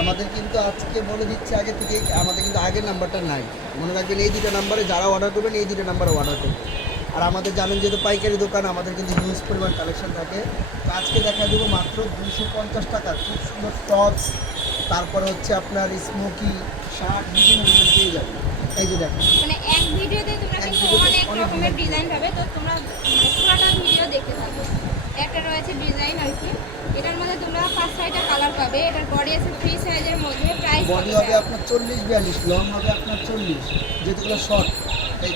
আমাদের কিন্তু আজকে বলে দিচ্ছে আগে থেকে আমাদের কিন্তু আগের নাম্বারটা নাই। মনে রাখবেন এই দুটো নাম্বারে যারা অর্ডার করবেন এই দুটো নাম্বারে অর্ডার করবেন। আর আমাদের জানেন যেহেতু পাইকারি দোকান আমাদের কিন্তু হিউজ পরিমাণ কালেকশন থাকে। তো আজকে দেখা দেবো মাত্র দুশো পঞ্চাশ টাকা। খুব সুন্দর টপস তারপরে হচ্ছে আপনার স্মোকি শার্ট বিভিন্ন ধরনের পেয়ে যাবে এই যে দেখেন। মানে এক ভিডিওতে তোমরা কিন্তু অনেক অনেক রকমের ডিজাইন পাবে তো তোমরা পুরোটা ভিডিও দেখতে থাকো। একটা রয়েছে ডিজাইন আর কি এটার মধ্যে তোমরা পাঁচ ছয়টা পাবে এটার বডি আছে ফ্রি সাইজের মধ্যে প্রাইস বডি হবে আপনার চল্লিশ বিয়াল্লিশ লং হবে আপনার চল্লিশ যেগুলো শর্ট এই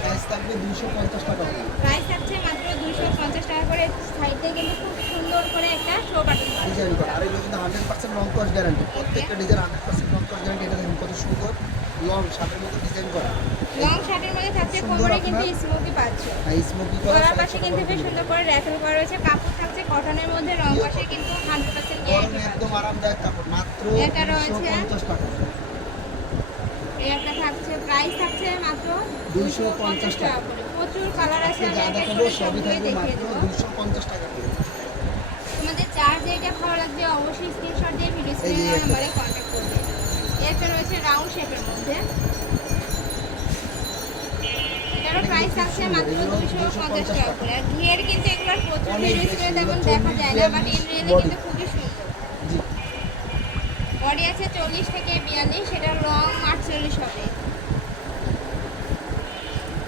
প্রাইস থাকবে দুশো পঞ্চাশ টাকা। প্রাইস থাকছে মাত্র দুশো পঞ্চাশ টাকা করে সাইডে কিন্তু খুব সুন্দর করে একটা শো বাটন ডিজাইন করা আর এগুলো কিন্তু hundred percent long cost guarantee প্রত্যেকটা design hundred percent long cost guarantee এটা দেখুন কত সুন্দর। লং শার্টের মতো ডিজাইন করা। লং শার্টের মধ্যে থাকছে কোমরে কিন্তু স্মোকি পাচ্ছ। আর স্মোকি করা গলার পাশে কিন্তু বেশ সুন্দর। করে র্যাফেল করা রয়েছে। কাপড় থাকছে কটনের মধ্যে রং পাশে কিন্তু হান্ড্রেড পার্সেন্ট গ্যারান্টি একদম আরামদায়ক কাপড় মাত্র এটা রয়েছে- টাকা। এই থাকছে প্রাইস থাকছে মাত্র 250 টাকা। করে প্রচুর কালার আছে আজকে আমি যা এক এক দেখাবো সবই থাকবে মাত্র দেবো। দুশো পঞ্চাশ টাকা করে। তোমাদের যার যেটা ভালো লাগবে অবশ্যই স্ক্রিনশট দিয়ে ভিডিও স্ক্রিনে নাম্বারে কন্ট্যাক্ট করবে রয়েছে রাউন্ড শেপের মধ্যে। এটারও প্রাইস থাকছে মাত্র দুশো পঞ্চাশ টাকা করে। আর ঘিয়ের কিন্তু এগুলোর প্রচুর অনেক ভিডিও বেশি, স্ক্রিনে তেমন দেখা যায় না বাট ইন রিয়েলি কিন্তু খুবই সুন্দর। বডি আছে চল্লিশ থেকে বিয়াল্লিশ সেটা লং আটচল্লিশ হবে।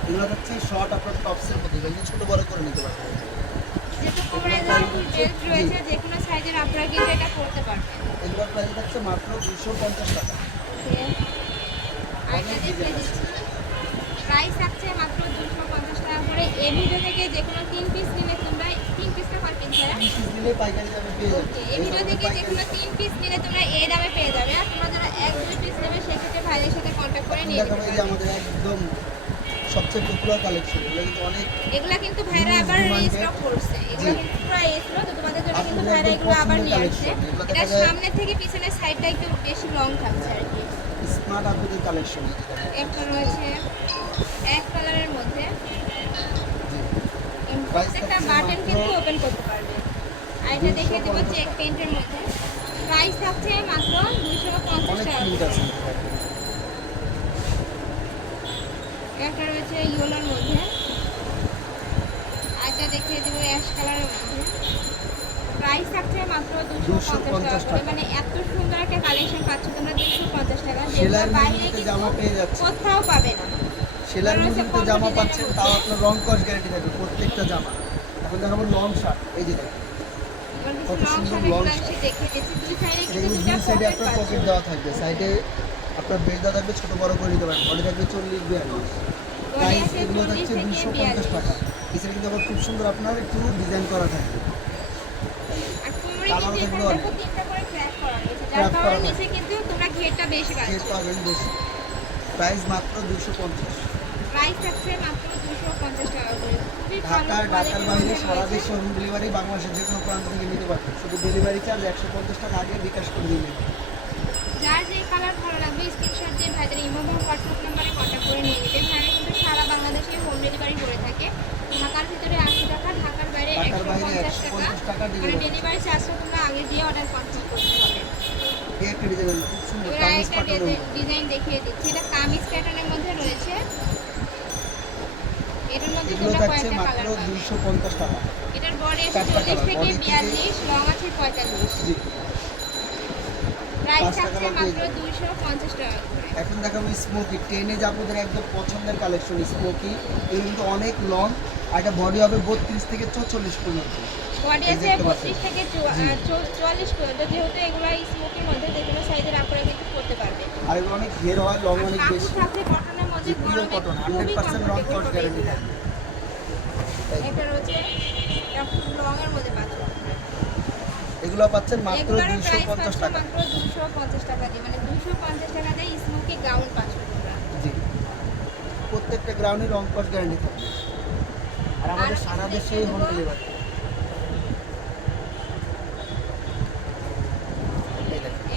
এগুলো হচ্ছে শর্ট আপনার টপসের মধ্যে ছোট বড় করে নিতে পারবেন। যেহেতু কোমরে বেল্ট রয়েছে যে কোনো সাইজের আপনারা কিন্তু এটা করতে পারবেন। এগুলোর প্রাইস থাকছে মাত্র দুশো পঞ্চাশ টাকা। দিচ্ছি। প্রাইস থাকছে মাত্র দুশো পঞ্চাশ টাকা করে। এই ভিডিও থেকে যে কোনো তিন পিস নিলে তোমরা তিন পিসটা পার পিস এই ভিডিও থেকে যে কোনো তিন পিস নিলে তোমরা এই দামে পেয়ে যাবে। আর তোমরা যারা এক দুই পিস নেবে সেক্ষেত্রে ভাইদের সাথে কন্ট্যাক্ট করে নিয়ে নিতে আমাদের একদম সবচেয়ে পপুলার কালেকশন এগুলো কিন্তু অনেক এগুলা কিন্তু ভাইরা আবার রিস্টক করছে। এগুলো কিন্তু প্রায় এসলো তো তোমাদের জন্য কিন্তু ভাইরা এগুলো আবার নিয়ে আসছে। এটা সামনে থেকে পিছনের সাইডটা একটু বেশি লং থাকছে আর কি। স্মার্ট আপুদের কালেকশন একটা রয়েছে এক কালারের মধ্যে। প্রত্যেকটা বাটন কিন্তু ওপেন করতে পারবে। আর এটা দেখে দেবো চেক পেন্টের মধ্যে। প্রাইস থাকছে মাত্র দুশো পঞ্চাশ টাকা। একটা রয়েছে ইয়েলোর মধ্যে। আরেকটা দেখিয়ে দেবো অ্যাশ কালারের মধ্যে। প্রাইস থাকছে মাত্র দুশো পঞ্চাশ 250 টাকা। মানে এত সুন্দর একটা কালেকশন পাচ্ছ তোমরা দুশো বাইরে মধ্যে জামা পেয়ে যাচ্ছে। কোথাও পাবে না। রয়েছে মধ্যে জামা পাচ্ছেন তাও আপনার রং কস্ট গ্যারান্টি থাকবে প্রত্যেকটা জামা। এখন দেখাবো লং শার্ট এই যে দেখেন। কত সুন্দর ক্লাসে দেখিয়ে সাইডে আপনার পকেট দেওয়া থাকবে। সাইডে আপনার বেল্ট দেওয়া থাকবে ছোট বড় করে নিতে পারেন। বডি থাকবে চল্লিশ বিয়াল্লিশ। বডি প্রাইস এগুলো চল্লিশ হচ্ছে থেকে দুশো পঞ্চাশ টাকা। এছাড়া কিন্তু আবার খুব সুন্দর আপনার একটু ডিজাইন করা থাকবে। প্রাইস মাত্র দুশো পঞ্চাশ। মাত্র দুশো পঞ্চাশ ঢাকার ঢাকার বাইরে সারা। দেশে হোম ডেলিভারি বাংলাদেশের যে কোনো প্রান্ত থেকে নিতে পারবেন শুধু ডেলিভারি চার্জ একশো পঞ্চাশ টাকা আগে বিকাশ করে দিবেন যার যে কালার ভালো লাগবে স্ক্রিনশট দিয়ে ভাইদের ইমো হোয়াটসঅ্যাপ নাম্বারে কন্ট্যাক্ট করে নিয়ে নেবে ভাইরা কিন্তু সারা বাংলাদেশে হোম ডেলিভারি করে থাকে ঢাকার ভিতরে আশি টাকা ঢাকার বাইরে ঢাকার একশো বাইরে পঞ্চাশ একশো টাকা পঞ্চাশ টাকা মানে ডেলিভারি ডেলিভারি চার্জটা তোমরা আগে দিয়ে অর্ডার কনফার্ম করতে হবে এই একটা ডিজাইন খুব সুন্দর এবার একটা ডিজাইন দেখিয়ে দিচ্ছি এটা কামিজ প্যাটার্নের মধ্যে রয়েছে। এটার মধ্যে তোমরা কয়েকটা কালার পাবে। টাকা। এটার বডি আছে থেকে লং আছে জি। প্রাইস মাত্র টাকা এখন দেখাবো স্মোকি টেনে যাবোদের একদম পছন্দের কালেকশন স্মোকি এগুলো কিন্তু অনেক লং আর এটা বডি হবে বত্রিশ থেকে চৌচল্লিশ পর্যন্ত। বডি আছে বত্রিশ থেকে চুয়াল্লিশ পর্যন্ত যেহেতু এগুলো মধ্যে যে কোনো সাইজের আপনারা কিন্তু করতে পারবে। আর এগুলো অনেক ঘের হয় লং অনেক বেশি। থাকছে কটনের মধ্যে জি পিওর কটন হান্ড্রেড খুবই পার্সেন্ট কস্ট গ্যারান্টি থাকবে। এটা রয়েছে খুব লং এর মধ্যে পাচ্ছ। এগুলো পাচ্ছেন মাত্র এগুলোর দুইশো প্রাইস পঞ্চাশ পাচ্ছ টাকা। মাত্র দিয়ে মানে দুশো পঞ্চাশ টাকা দিয়ে স্মোকি গাউন জি। প্রত্যেকটা গ্রাউন্ডে রং কস্ট গ্যারান্টি থাকবে। আর আমাদের সারা দেশে হোম ডেলিভারি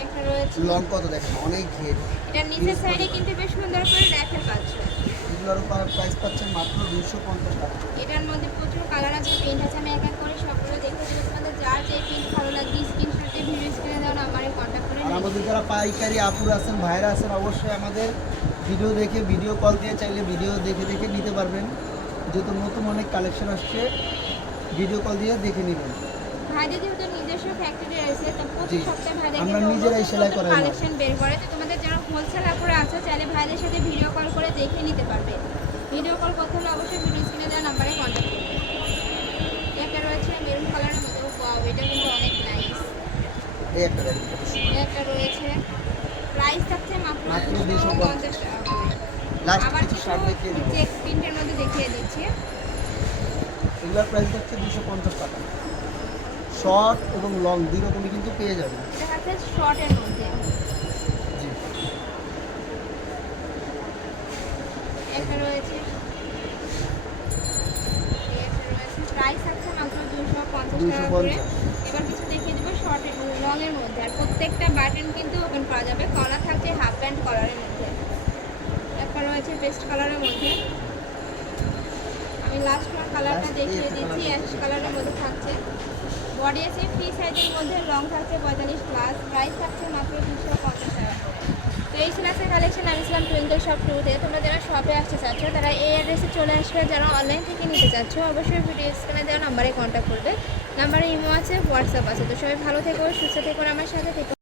একটা রয়েছে লং কত দেখেন? অনেক ঘের এটা নিচের সাইডে কিন্তু বেশ সুন্দর করে র্যাফেল পাচ্ছ এগুলোর উপর প্রাইস পাচ্ছেন মাত্র দুইশো পঞ্চাশ টাকা। এটার মধ্যে প্রচুর কালার আছে পেন্ট আছে আমি এক এক করে সবগুলো দেখতে দেবো। তোমাদের যার যে পেন্ট ভালো লাগবে স্ক্রিনশটে ভিডিও স্ক্রিনে দেওয়া নাম্বারে কন্ট্যাক্ট করে আর আমাদের যারা পাইকারি আপুর আছেন ভাইরা আছেন অবশ্যই আমাদের ভিডিও দেখে ভিডিও কল দিয়ে চাইলে ভিডিও দেখে দেখে নিতে পারবেন। যেহেতু নতুন অনেক কালেকশন আসছে ভিডিও কল দিয়ে দেখে নেবেন। ভাইদের যেহেতু রয়েছে তো প্রতি সপ্তাহে ভাইদের আমরা নিজেরাই সেলাই মাল। কালেকশন বের করে। তো তোমাদের যারা হোলসেল আপুরা আছে চাইলে ভাইদের সাথে ভিডিও কল করে দেখে নিতে পারবে। ভিডিও কল করতে হলে অবশ্যই ভিডিও স্ক্রিনে দেওয়া নাম্বারে কন্ট্যাক্ট করবে। একটা রয়েছে মেরুন কালারের মধ্যে ওয়াও এটা কিন্তু অনেক নাইস একটা রয়েছে। প্রাইস থাকছে মাত্র মাত্র দুশো 250 পঞ্চাশ। টাকা লাস্ট কিছু দেখিয়ে দেবো। চেক প্রিন্টের মধ্যে দেখিয়ে দিচ্ছি। এগুলোর প্রাইস দুশো পঞ্চাশ টাকা। শর্ট এবং লং দুই রকমই কিন্তু পেয়ে থাকছে শর্টের মধ্যে। রয়েছে। প্রাইস মাত্র দুশো পঞ্চাশ টাকা করে। এবার কিছু দেখিয়ে দেবো শর্ট লং মধ্যে। আর প্রত্যেকটা বাটন কিন্তু ওপেন করা যাবে। কলার থাকছে হাফ প্যান্ট কলারের মধ্যে। একটা রয়েছে পেস্ট কালারের মধ্যে। আমি লাস্ট ওয়ান কালারটা এই দেখিয়ে দিচ্ছি অ্যাশ কালারের মধ্যে থাকছে। বডি আছে ফ্রি সাইজের মধ্যে লং থাকছে পঁয়তাল্লিশ প্লাস প্রাইস থাকছে মাত্র দুশো পঞ্চাশ টাকা। তো এই ছিল কালেকশন আমি ছিলাম টুইঙ্কেল শপ টুতে তোমরা যারা শপে আসতে চাচ্ছ, তারা এই অ্যাড্রেসে চলে আসবে। যারা অনলাইন থেকে নিতে চাচ্ছ, অবশ্যই ভিডিও স্ক্রিনে দেওয়া নাম্বারে কন্ট্যাক্ট করবে। নাম্বারে ইমো আছে হোয়াটসঅ্যাপ আছে। তো সবাই ভালো থেকো, সুস্থ থেকো আমার সাথে থেকো।